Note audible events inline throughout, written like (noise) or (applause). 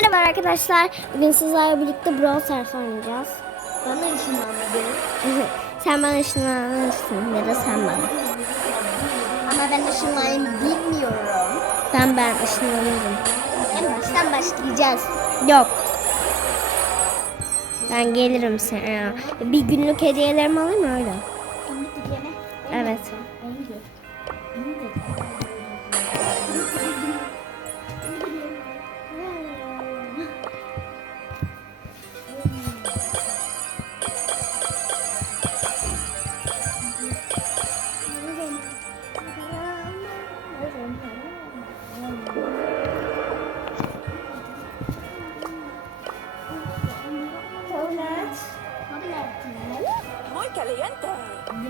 Merhaba arkadaşlar. Bugün sizlerle birlikte Brawl Stars oynayacağız. Bana ışınlandı. sen bana ışınlanırsın ya da sen bana. Ama ben ışınlanayım bilmiyorum. Ben ben ışınlanırım. En baştan başlayacağız. Yok. Ben gelirim sana. Bir günlük hediyelerimi alayım mı öyle? Evet.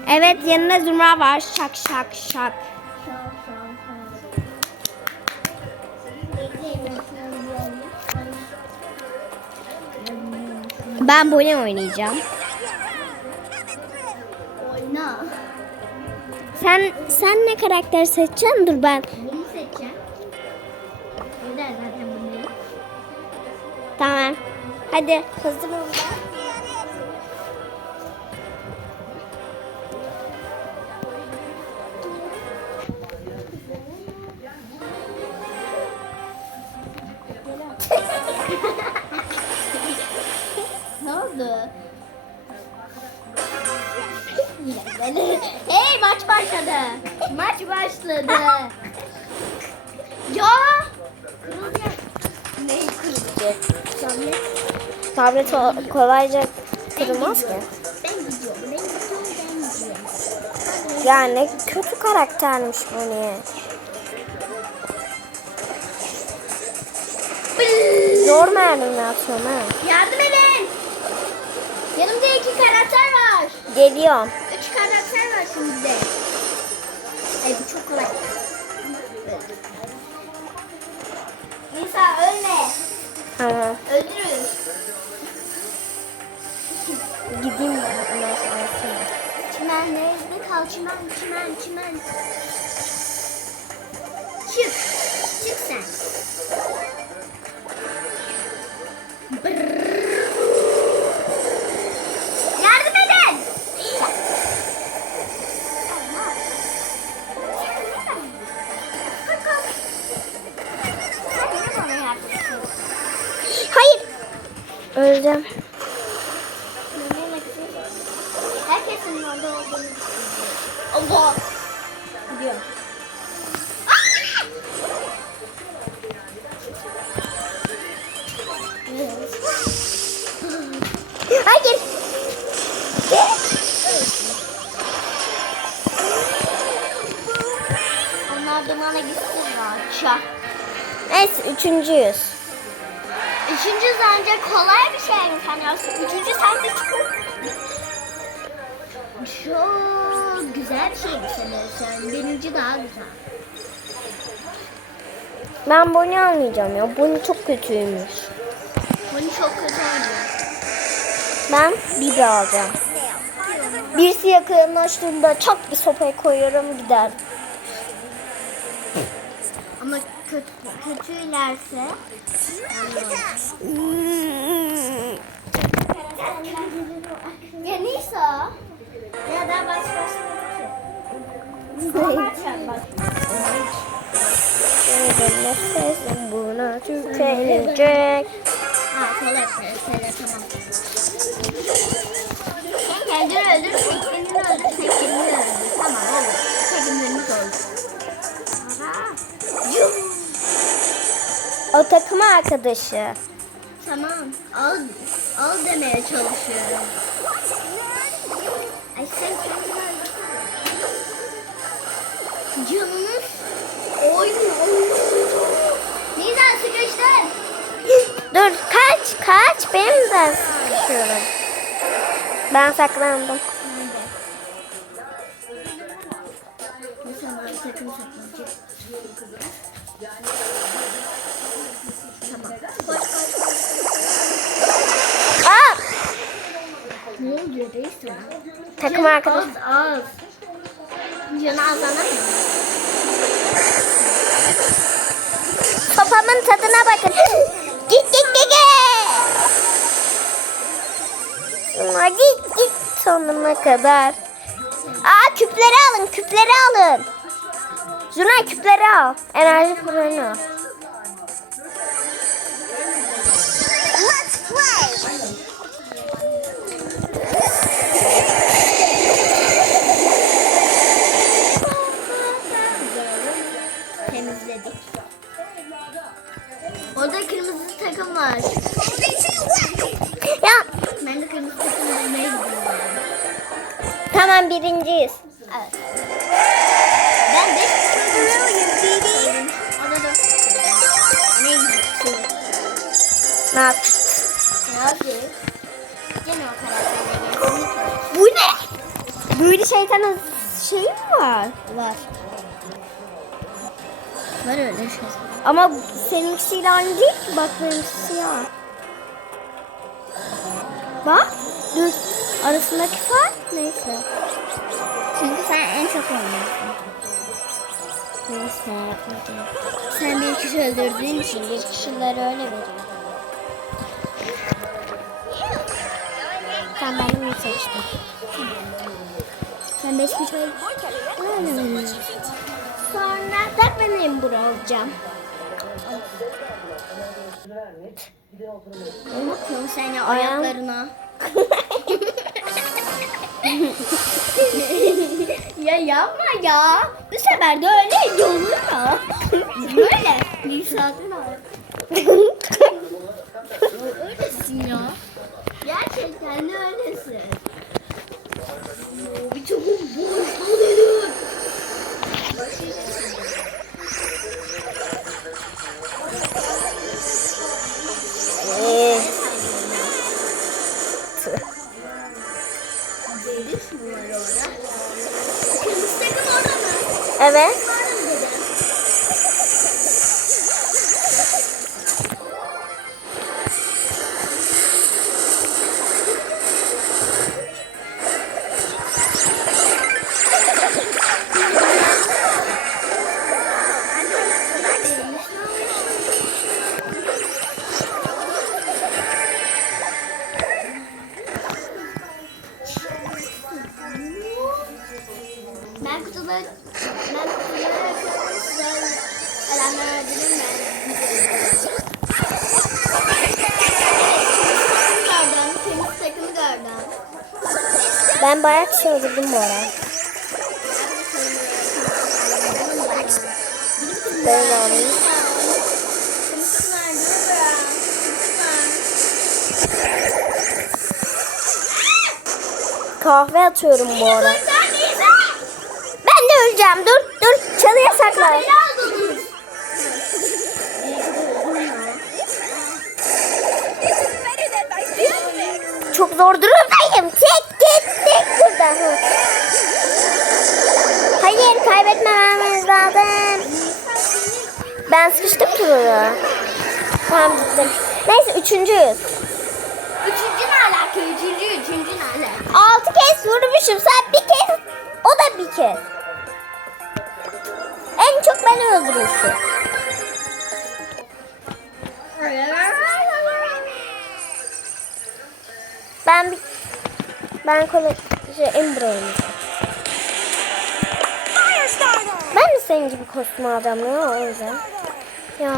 Evet yanında Zümra var. Şak şak şak. Ben böyle oynayacağım. Sen sen ne karakter seçeceksin? Dur ben. Bunu seçeceğim. Yeter zaten bunu. Tamam. Hadi hazır ol. Başladı. ya. Kırılacak. Ne kırılacak? Tablet. Tablet kolayca kırılmaz ki. Ben gidiyorum. Ben gidiyorum. Ben gidiyorum. Ya ne kötü karaktermiş bu niye? Zor mermi atıyorum ha. Yardım edin. Yanımda iki karakter var. Geliyorum. Üç karakter var şimdi. Ay bu çok kolay. Nisa ölme. Tamam. Öldürürüz. Gideyim ben. ondan sonra atayım. Çimen nerede kal? Çimen, çimen, çimen. Çık. Çık sen. Brrr. Öleceğim. Herkesin orada olduğunu. Allah! Gidiyorum. Hayır. Onlar da bana gitsin rahatça. Neyse üçüncüyüz. Üçüncü bence kolay bir şey mi sanıyorsun? Üçüncü sen de çıkın. Çok güzel bir şey mi sanıyorsun? Birinci daha güzel. Ben bunu almayacağım ya. Bunu çok kötüymüş. Bunu çok kötü oynuyor. Ben Bibi alacağım. Birisi yakınlaştığında çat bir sopaya koyuyorum gider. Ama kötü, kötülerse Ya Nisa. Ya da baş. Nefesim buna tükenecek. Ha kolay tamam. Takım arkadaşı. Tamam. Al, al demeye çalışıyorum. Ay sen. Canınız oyun Nizam sıkıştın. Dur kaç kaç benim de sıkışıyorum. Ben saklandım. saçımı saklayacak. Tamam. Aa! Ne oluyor değil sana? Takım arkadaş. Az az. Canı azlanamıyor. Kafamın tadına bakın. git git git git. Hadi git sonuna kadar. Aa küpleri alın küpleri alın. Zuna küpleri al. Enerji fırını al. Temizledik. Orada kırmızı takım var. Ya Ben de kırmızı takım bulmaya gidiyorum. tamam birinciyiz. Evet. Ne yap? Ne yapıyorsun? Gene o karakterle. Bu ne? Böyle şeytanın şeyi mi var? Var. Var öyle şey. Ama seninkisiyle aynı değil ki. Bak benimkisi siyah. Bak. Dur. Arasındaki fark neyse. Çünkü sen en çok oynuyorsun. Neyse yapmayacağım. Sen bir kişi öldürdüğün için bir kişiler öyle veriyor. Sen benim mi seçtin? Sen beş. Voy caliente. Sonra da benim bura alacağım. Bakıyorum seni ayaklarına. (laughs) ya yapma ya. Bu sefer de öyle olur ya. Böyle. Nisa'dan al. (laughs) evet. Ben kutuları, ben kutuları güzel alarmlar verdim ben. Gördüm, temiz takımı gördüm. Ben bayağı öldürdüm bu ara. Böyle? Kırmızı Kahve atıyorum bu ara. Öleceğim. Dur dur. Çalıya sakla. Better than my feelings. Çok zor durumdayım. Çek git tek buradan. Hayır kaybetmememiz lazım. Ben sıkıştım turunu. Tamam gittim. Neyse üçüncüyüz. Üçüncü ne alaka? Üçüncü, üçüncü ne alaka? Altı kez vurmuşum. Sen bir kostüm alacağım ya o yüzden. Ya.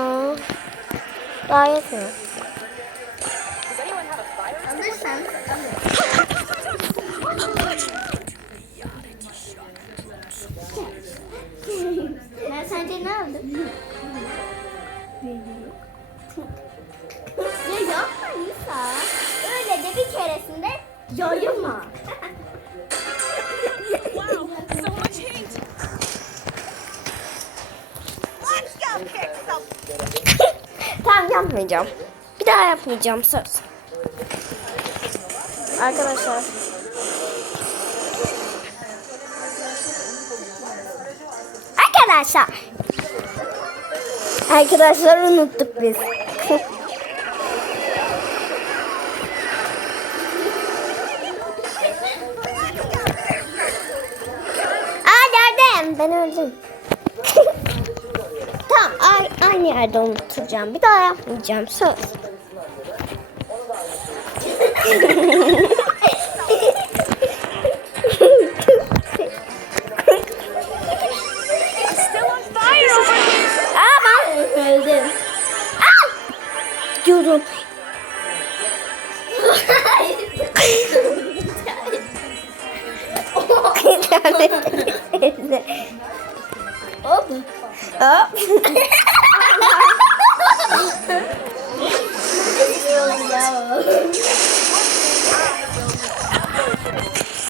Daha yetmiyor. Ben sence ne aldım? ya yapma Nisa. Öyle de bir keresinde yayılma. Yapmayacağım. Bir daha yapmayacağım söz. Arkadaşlar. Arkadaşlar. Arkadaşlar unuttuk biz. (laughs) Aa. Ben öldüm aynı yerde unutacağım. Bir daha yapmayacağım. Söz. diyorum. (laughs) Hop. Hop. 귀여워.